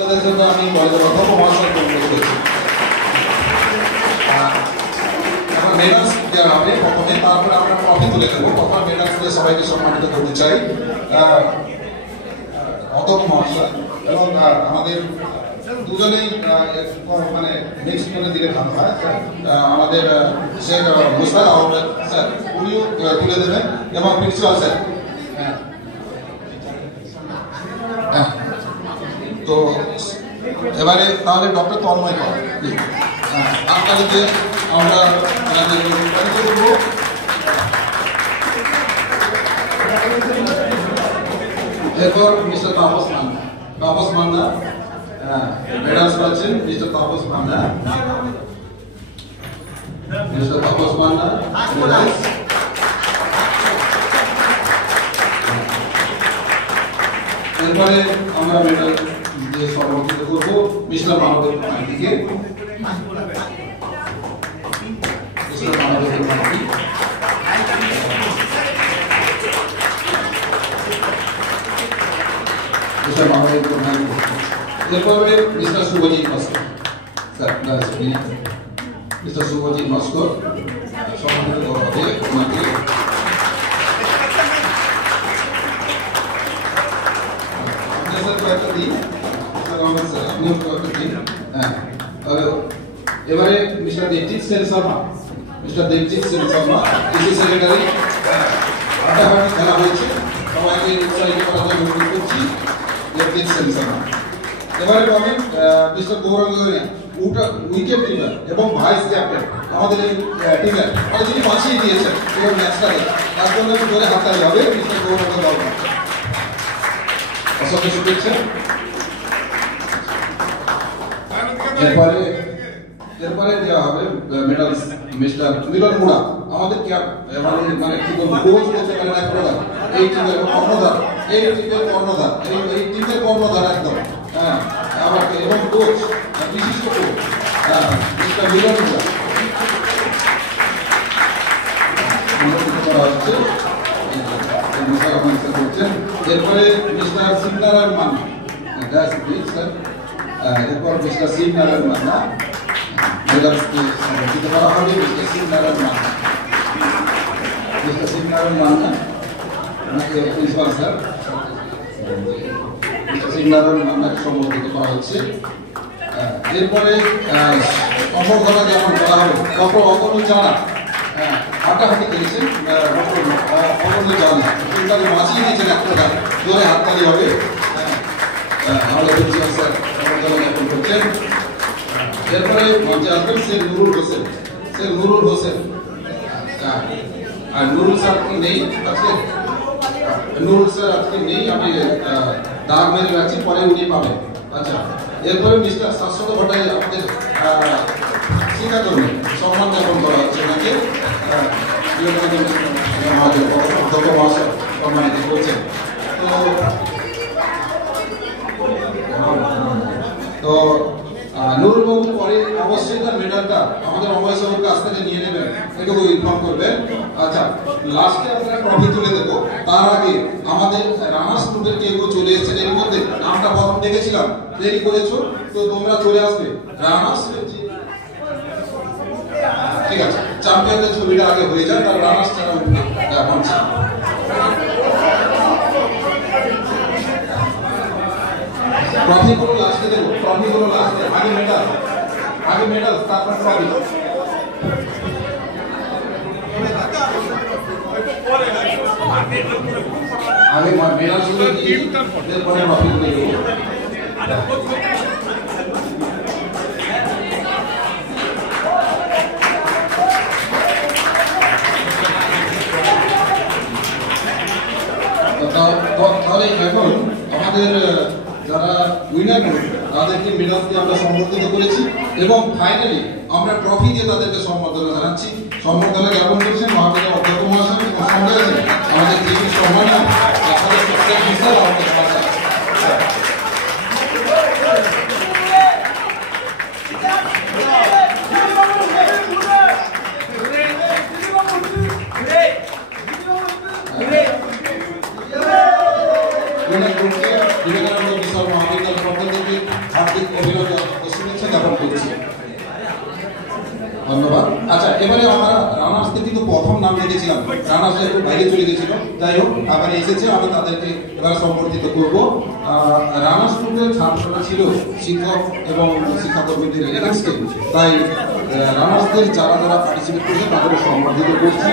আপনাদের জন্য আমি কলেজের অধ্যক্ষ মহাশয় অনুরোধ করছি। এখন মেডালস দেওয়া হবে প্রথমে, তারপরে আমরা ট্রফি তুলে দেবো। প্রথমে মেডালস দিয়ে সবাইকে সম্মানিত করতে চাই অধ্যক্ষ মহাশয় এবং আমাদের দুজনেই মানে নেক্সট মনে দিলে ভালো হয়। আমাদের শেখ মুশতাক আহমেদ স্যার উনিও তুলে দেবেন এবং প্রিন্সিপাল স্যার। তো এবারে তাহলে ডক্টর তন্ময় পাল আপনাদেরকে আমরা করবো। এরপর মিস্টার তাপস মান্না মেডালস পাচ্ছেন। মিস্টার তাপস মান্না এরপরে আমরা মেডাল দিয়ে সর্বোচ্চ করবো মিস্টার মানবের মাইতিকে। এরপরে mister Subhajit Naskar sir, mister Subhajit Naskar সম্মানিত করা হবে ওনাকে। এবারে মিস্টার দেবজিৎ সেন শর্মা, কৃষি সেক্রেটারি। হাঁটাহাঁটি খেলা হয়েছে, সবাইকে উৎসাহিত করার জন্য অনুরোধ করছি। দেবজিৎ সেন শর্মা। এবারে পাবেন মিস্টার গৌরঙ্গ উইকেট কিপার এবং ভাইস ক্যাপ্টেন আমাদের এই টিমের, যিনি বাঁচিয়ে দিয়েছেন এবং ম্যাচটাকে, তার জন্য জোরে হাততালি হবে মিস্টার গৌরঙ্গ দলমা। অসংখ্য শুভেচ্ছা। এরপরে দেওয়া হবে মেডাল মিস্টার মিলন মুড়া, আমাদের ক্যাপ মানে কি বলবো কোচ বলতে পারেন এক প্রকার, এই টিমের কর্ণধার, এই টিমের কর্ণধার একদম। হ্যাঁ, আবার এবং কোচ বিশিষ্ট কোচ মিস্টার মিলন মুড়া করা হচ্ছে। এরপরে মিস্টার শিবনারায়ণ মান্না, এরপর মিস্টার শিবনারায়ণ মান্না মেডালসকে সংরক্ষিত করা হবে। মিস্টার শিবনারায়ণ মান্না ওনাকে প্রিন্সিপাল স্যার, মিস্টার শিবনারায়ণ মান্নাকে সংরক্ষিত করা হচ্ছে। এরপরে সম্বর্ধনা যেমন করা হবে ডক্টর অতনু জানা, হাঁটাহাঁটি খেলেছেন অতনু জানা, তাকে বাঁচিয়ে দিয়েছেন এক প্রকার, জোরে হাততালি হবে। আমাদের প্রিন্সিপাল স্যার সম্বর্ধনা জ্ঞাপন করছেন। এরপরে মঞ্চে আসবেন শেখ নুরুল হোসেন। আর নুরুল স্যার নেই আজকে, আমি দাগ মেরে রাখছি, পরে উনি পাবেন। আচ্ছা, এরপরে মিস্টার শাশ্বত ভট্টাচার্য আমাদের শিক্ষাকর্মী, সম্মান জ্ঞাপন করা হচ্ছে ওনাকে। আমাদের অধ্যক্ষ মহাশয় সম্মানিত করছেন। তো নুরুল বাবু পরে অবশ্যই তার মেডালটা আমাদের অময় সাহেবের কাছ থেকে নিয়ে নেবেন, এটুকু ইনফর্ম করবেন। আচ্ছা, লাস্টে আমরা ট্রফি তুলে দেবো। তার আগে আমাদের রানার্স গ্রুপের কেউ চলে এসেছেন, এর মধ্যে নামটা প্রথম দেখেছিলাম, রেডি করেছো তো তোমরা চলে আসবে। রানার্স ঠিক আছে, চ্যাম্পিয়নদের ছবিটা আগে হয়ে যায়, তার রানার্স ছাড়া উঠবে। ট্রফিগুলো লাস্টে দেবো, আগে মেডাল তারপর ট্রফি। আগে মেডাল গুলো দিয়ে এরপরে ট্রফিগুলো দেবো। তাহলে এখন আমাদের যারা উইনার তাদেরকে মেডাল দিয়ে আমরা সম্বর্ধিত করেছি এবং ফাইনালি আমরা ট্রফি দিয়ে তাদেরকে সম্বর্ধনা জানাচ্ছি। সম্বর্ধনা জ্ঞাপন করছেন মহাবিদ্যালয়ের অধ্যক্ষ মহাশয় এবং সঙ্গে আছেন আমাদের টিভি সম্মাননা বিবেকানন্দ বিশাল মহাবিদ্যালয়ের পক্ষ থেকে হার্দিক অভিনন্দন ও শুভেচ্ছা জ্ঞাপন করছি। ধন্যবাদ। আচ্ছা, এবারে আমরা রানার্সদের কিন্তু প্রথম নাম দেখেছিলাম, রানার্সরা একটু বাইরে চলে গেছিল, যাই হোক আবার এসেছে, আমি তাদেরকে এবারে সম্বর্ধিত করব। রানার্স গ্রুপের ছাত্ররা ছিল শিক্ষক এবং শিক্ষাকর্মীদের এগেন্সটে, তাই রানার্সদের যারা যারা পার্টিসিপেট করেছে তাদেরকে সম্বর্ধিত করছি।